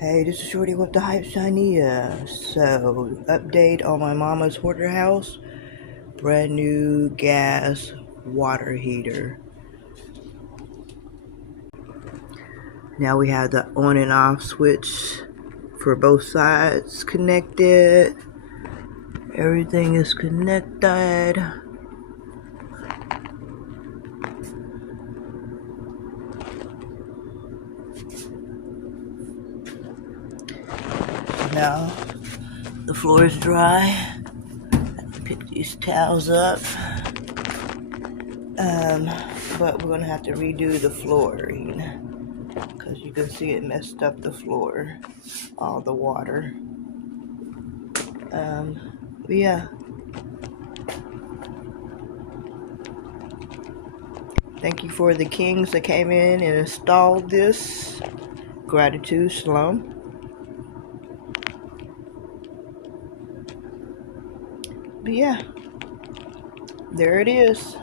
Hey, this is Shorty with the Hype Shania. So, update on my mama's hoarder house. Brand new gas water heater. Now we have the on and off switch for both sides connected. Everything is connected. Now the floor is dry. Pick these towels up. But we're gonna have to redo the flooring because you can see it messed up the floor, all the water. But yeah. Thank you for the kings that came in and installed this. Gratitude, shalom. But yeah, there it is.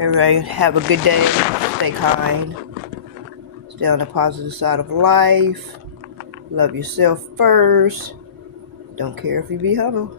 Everybody have a good day. Stay kind. Stay on the positive side of life. Love yourself first. Don't care if you be humble.